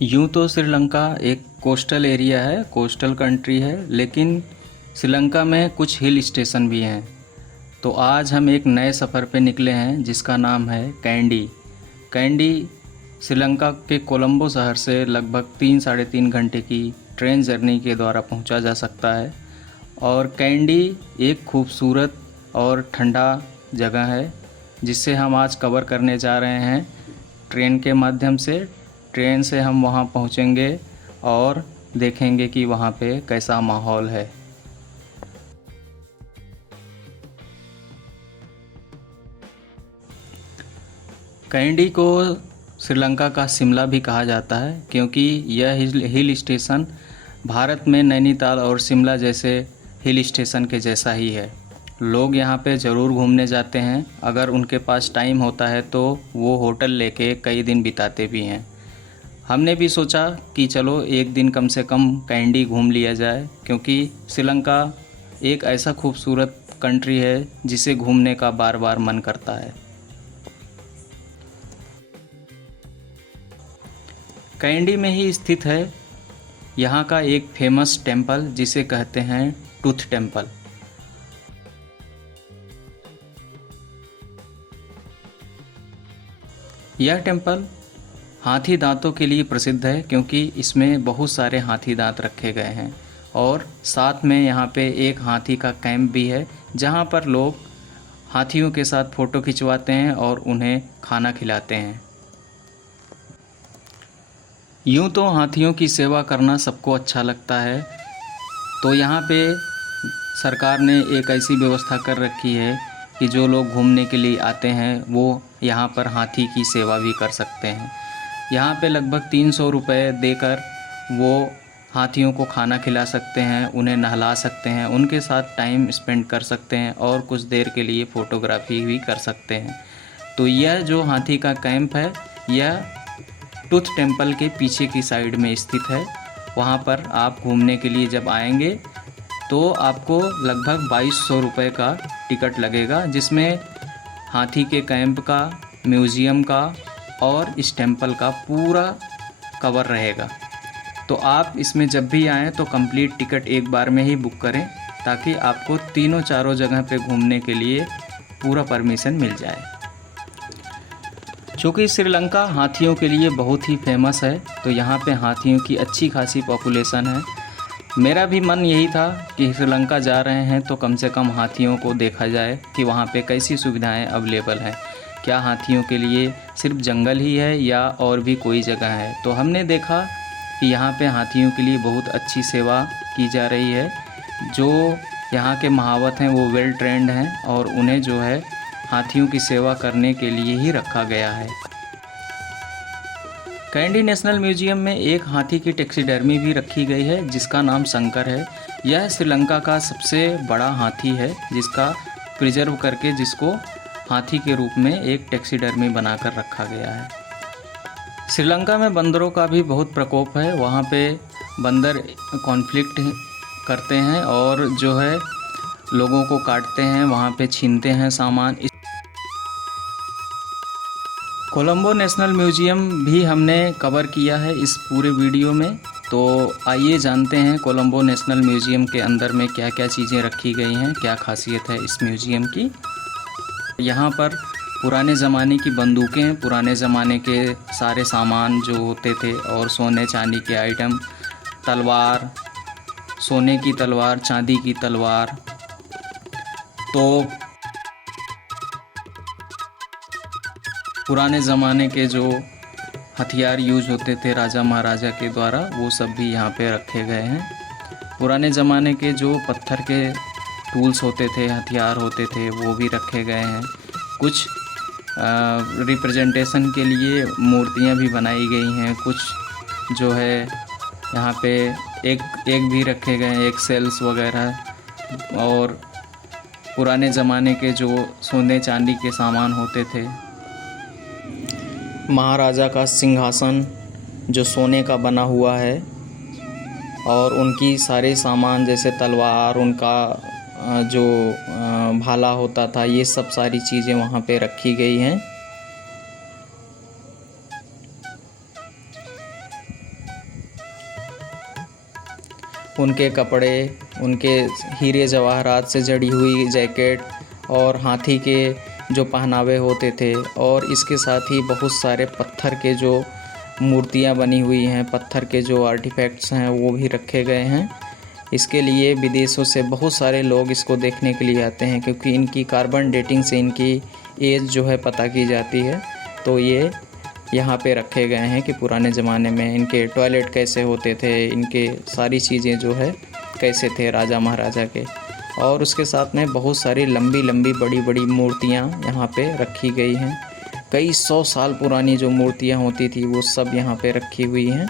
यूँ तो श्रीलंका एक कोस्टल एरिया है, कोस्टल कंट्री है, लेकिन श्रीलंका में कुछ हिल स्टेशन भी हैं। तो आज हम एक नए सफ़र पे निकले हैं जिसका नाम है कैंडी। कैंडी श्रीलंका के कोलंबो शहर से लगभग 3 साढ़े 3 घंटे की ट्रेन जर्नी के द्वारा पहुंचा जा सकता है। और कैंडी एक खूबसूरत और ठंडा जगह है जिसे हम आज कवर करने जा रहे हैं ट्रेन के माध्यम से। ट्रेन से हम वहां पहुंचेंगे और देखेंगे कि वहां पे कैसा माहौल है। कैंडी को श्रीलंका का शिमला भी कहा जाता है क्योंकि यह हिल स्टेशन भारत में नैनीताल और शिमला जैसे हिल स्टेशन के जैसा ही है। लोग यहाँ पे ज़रूर घूमने जाते हैं। अगर उनके पास टाइम होता है तो वो होटल लेके कई दिन बिताते भी हैं। हमने भी सोचा कि चलो एक दिन कम से कम कैंडी घूम लिया जाए, क्योंकि श्रीलंका एक ऐसा खूबसूरत कंट्री है जिसे घूमने का बार बार मन करता है। कैंडी में ही स्थित है यहाँ का एक फेमस टेंपल जिसे कहते हैं टूथ टेंपल। यह टेंपल हाथी दांतों के लिए प्रसिद्ध है क्योंकि इसमें बहुत सारे हाथी दांत रखे गए हैं और साथ में यहाँ पे एक हाथी का कैंप भी है जहाँ पर लोग हाथियों के साथ फ़ोटो खिंचवाते हैं और उन्हें खाना खिलाते हैं। यूँ तो हाथियों की सेवा करना सबको अच्छा लगता है, तो यहाँ पे सरकार ने एक ऐसी व्यवस्था कर रखी है कि जो लोग घूमने के लिए आते हैं वो यहाँ पर हाथी की सेवा भी कर सकते हैं। यहाँ पे लगभग 300 रुपये देकर वो हाथियों को खाना खिला सकते हैं, उन्हें नहला सकते हैं, उनके साथ टाइम स्पेंड कर सकते हैं और कुछ देर के लिए फ़ोटोग्राफी भी कर सकते हैं। तो यह जो हाथी का कैंप है यह टूथ टेंपल के पीछे की साइड में स्थित है। वहाँ पर आप घूमने के लिए जब आएंगे तो आपको लगभग 2200 रुपये का टिकट लगेगा, जिसमें हाथी के कैंप का, म्यूज़ियम का और इस टेंपल का पूरा कवर रहेगा। तो आप इसमें जब भी आएँ तो कंप्लीट टिकट एक बार में ही बुक करें ताकि आपको तीनों चारों जगह पे घूमने के लिए पूरा परमिशन मिल जाए। चूँकि श्रीलंका हाथियों के लिए बहुत ही फेमस है तो यहाँ पे हाथियों की अच्छी खासी पॉपुलेशन है। मेरा भी मन यही था कि श्रीलंका जा रहे हैं तो कम से कम हाथियों को देखा जाए कि वहाँ पे कैसी सुविधाएं अवेलेबल हैं। क्या हाथियों के लिए सिर्फ जंगल ही है या और भी कोई जगह है। तो हमने देखा कि यहाँ पे हाथियों के लिए बहुत अच्छी सेवा की जा रही है। जो यहाँ के महावत हैं वो वेल ट्रेंड हैं और उन्हें जो है हाथियों की सेवा करने के लिए ही रखा गया है। कैंडी नेशनल म्यूजियम में एक हाथी की टैक्सीडर्मी भी रखी गई है जिसका नाम शंकर है। यह श्रीलंका का सबसे बड़ा हाथी है जिसका प्रिजर्व करके जिसको हाथी के रूप में एक टैक्सीडर्मी बनाकर रखा गया है। श्रीलंका में बंदरों का भी बहुत प्रकोप है। वहाँ पे बंदर कॉन्फ्लिक्ट करते हैं और जो है लोगों को काटते हैं, वहाँ पे छीनते हैं सामान। कोलंबो नेशनल म्यूजियम भी हमने कवर किया है इस पूरे वीडियो में। तो आइए जानते हैं कोलंबो नेशनल म्यूजियम के अंदर में क्या क्या चीज़ें रखी गई हैं, क्या खासियत है इस म्यूजियम की। यहाँ पर पुराने ज़माने की बंदूकें, पुराने ज़माने के सारे सामान जो होते थे और सोने चांदी के आइटम, तलवार, सोने की तलवार, चांदी की तलवार, तो पुराने ज़माने के जो हथियार यूज होते थे राजा महाराजा के द्वारा वो सब भी यहाँ पे रखे गए हैं। पुराने ज़माने के जो पत्थर के टूल्स होते थे, हथियार होते थे, वो भी रखे गए हैं। कुछ रिप्रेजेंटेशन के लिए मूर्तियाँ भी बनाई गई हैं। कुछ जो है यहाँ पे एक भी रखे गए हैं, एक सेल्स वगैरह। और पुराने ज़माने के जो सोने चांदी के सामान होते थे, महाराजा का सिंहासन जो सोने का बना हुआ है और उनकी सारे सामान जैसे तलवार, उनका जो भाला होता था, ये सब सारी चीज़ें वहाँ पे रखी गई हैं। उनके कपड़े, उनके हीरे जवाहरात से जड़ी हुई जैकेट और हाथी के जो पहनावे होते थे, और इसके साथ ही बहुत सारे पत्थर के जो मूर्तियाँ बनी हुई हैं, पत्थर के जो आर्टिफैक्ट्स हैं वो भी रखे गए हैं। इसके लिए विदेशों से बहुत सारे लोग इसको देखने के लिए आते हैं, क्योंकि इनकी कार्बन डेटिंग से इनकी एज जो है पता की जाती है। तो ये यहाँ पे रखे गए हैं कि पुराने ज़माने में इनके टॉयलेट कैसे होते थे, इनके सारी चीज़ें जो है कैसे थे राजा महाराजा के। और उसके साथ में बहुत सारी लंबी लंबी बड़ी बड़ी मूर्तियाँ यहाँ पे रखी गई हैं। कई 100 साल पुरानी जो मूर्तियाँ होती थी वो सब यहाँ पे रखी हुई हैं।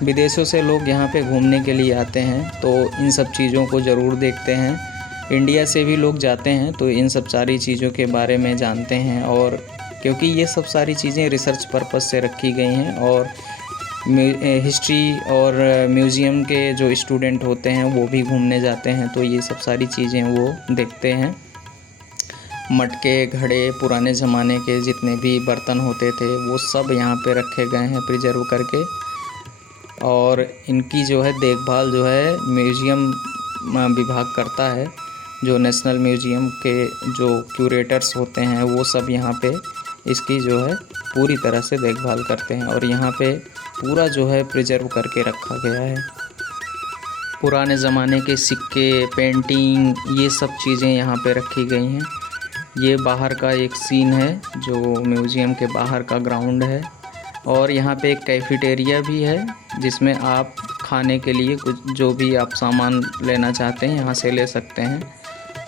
विदेशों से लोग यहाँ पे घूमने के लिए आते हैं तो इन सब चीज़ों को ज़रूर देखते हैं। इंडिया से भी लोग जाते हैं तो इन सब सारी चीज़ों के बारे में जानते हैं, और क्योंकि ये सब सारी चीज़ें रिसर्च पर्पस से रखी गई हैं, और हिस्ट्री और म्यूज़ियम के जो स्टूडेंट होते हैं वो भी घूमने जाते हैं तो ये सब सारी चीज़ें वो देखते हैं। मटके, घड़े, पुराने ज़माने के जितने भी बर्तन होते थे वो सब यहाँ पे रखे गए हैं प्रिजर्व करके, और इनकी जो है देखभाल जो है म्यूज़ियम विभाग करता है। जो नेशनल म्यूज़ियम के जो क्यूरेटर्स होते हैं वो सब यहाँ पे इसकी जो है पूरी तरह से देखभाल करते हैं, और यहाँ पे पूरा जो है प्रिजर्व करके रखा गया है। पुराने ज़माने के सिक्के, पेंटिंग, ये सब चीज़ें यहाँ पे रखी गई हैं। ये बाहर का एक सीन है जो म्यूज़ियम के बाहर का ग्राउंड है, और यहाँ पे एक कैफेटेरिया भी है जिसमें आप खाने के लिए कुछ जो भी आप सामान लेना चाहते हैं यहाँ से ले सकते हैं।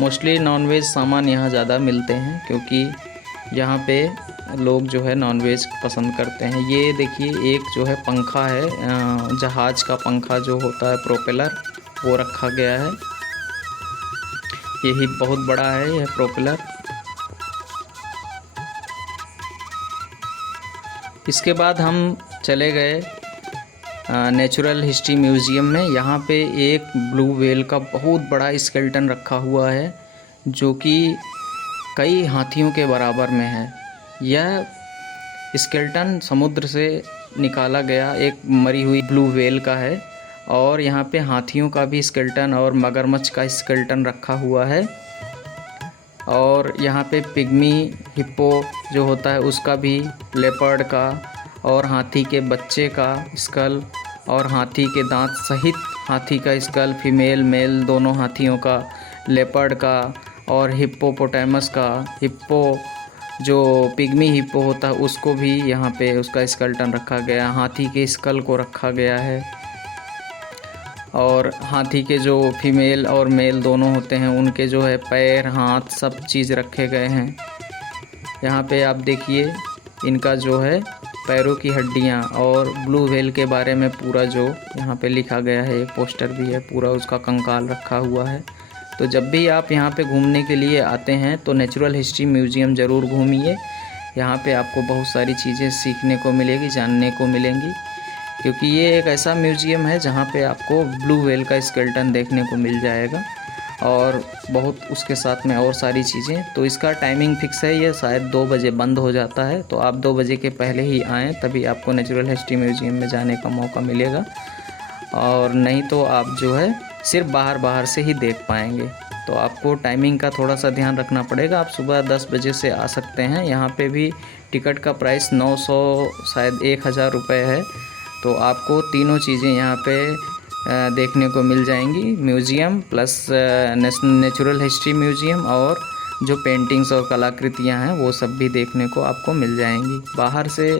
मोस्टली नॉनवेज सामान यहाँ ज़्यादा मिलते हैं, क्योंकि यहाँ पे लोग जो है नॉनवेज पसंद करते हैं। ये देखिए एक जो है पंखा है, जहाज़ का पंखा जो होता है प्रोपेलर, वो रखा गया है। यही बहुत बड़ा है यह प्रोपेलर। इसके बाद हम चले गए नेचुरल हिस्ट्री म्यूज़ियम में। यहाँ पे एक ब्लू व्हेल का बहुत बड़ा स्केलेटन रखा हुआ है जो कि कई हाथियों के बराबर में है। यह स्केलेटन समुद्र से निकाला गया एक मरी हुई ब्लू व्हेल का है, और यहाँ पे हाथियों का भी स्केलेटन और मगरमच्छ का स्केलेटन रखा हुआ है, और यहाँ पे पिग्मी हिप्पो जो होता है उसका भी, लेपर्ड का, और हाथी के बच्चे का स्कल, और हाथी के दांत सहित हाथी का स्कल, फीमेल मेल दोनों हाथियों का, लेपर्ड का, और हिप्पोपोटामस का। हिप्पो जो पिग्मी हिप्पो होता है उसको भी यहाँ पे उसका स्केलेटन रखा गया। हाथी के स्कल को रखा गया है, और हाथी के जो फीमेल और मेल दोनों होते हैं उनके जो है पैर, हाथ, सब चीज़ रखे गए हैं। यहाँ पे आप देखिए इनका जो है पैरों की हड्डियाँ, और ब्लू व्हेल के बारे में पूरा जो यहाँ पे लिखा गया है, एक पोस्टर भी है, पूरा उसका कंकाल रखा हुआ है। तो जब भी आप यहाँ पे घूमने के लिए आते हैं तो नेचुरल हिस्ट्री म्यूज़ियम ज़रूर घूमिए। यहाँ पे आपको बहुत सारी चीज़ें सीखने को मिलेगी, जानने को मिलेंगी, क्योंकि ये एक ऐसा म्यूज़ियम है जहाँ पे आपको ब्लू व्हेल का स्केलेटन देखने को मिल जाएगा, और बहुत उसके साथ में और सारी चीज़ें। तो इसका टाइमिंग फिक्स है, ये शायद 2 बजे बंद हो जाता है, तो आप 2 बजे के पहले ही आएँ तभी आपको नेचुरल हिस्ट्री म्यूज़ियम में जाने का मौका मिलेगा, और नहीं तो आप जो है सिर्फ बाहर से ही देख पाएंगे। तो आपको टाइमिंग का थोड़ा सा ध्यान रखना पड़ेगा। आप सुबह 10 बजे से आ सकते हैं। यहाँ पे भी टिकट का प्राइस 900 शायद 1000 रुपये है। तो आपको तीनों चीज़ें यहाँ पे देखने को मिल जाएंगी, museum plus natural history museum, और जो पेंटिंग्स और कलाकृतियाँ हैं वो सब भी देखने को आपको मिल जाएंगी। बाहर से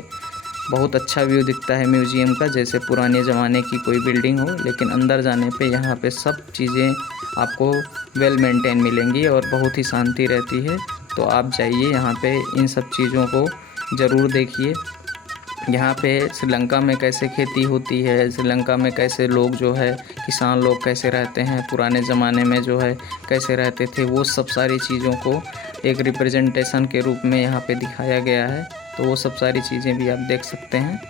बहुत अच्छा व्यू दिखता है म्यूज़ियम का, जैसे पुराने ज़माने की कोई बिल्डिंग हो, लेकिन अंदर जाने पे यहाँ पे सब चीज़ें आपको वेल मेंटेन मिलेंगी और बहुत ही शांति रहती है। तो आप जाइए यहाँ पे, इन सब चीज़ों को ज़रूर देखिए। यहाँ पे श्रीलंका में कैसे खेती होती है, श्रीलंका में कैसे लोग जो है किसान लोग कैसे रहते हैं, पुराने ज़माने में जो है कैसे रहते थे, वो सब सारी चीज़ों को एक रिप्रेजेंटेशन के रूप में यहाँ पे दिखाया गया है। तो वो सब सारी चीज़ें भी आप देख सकते हैं।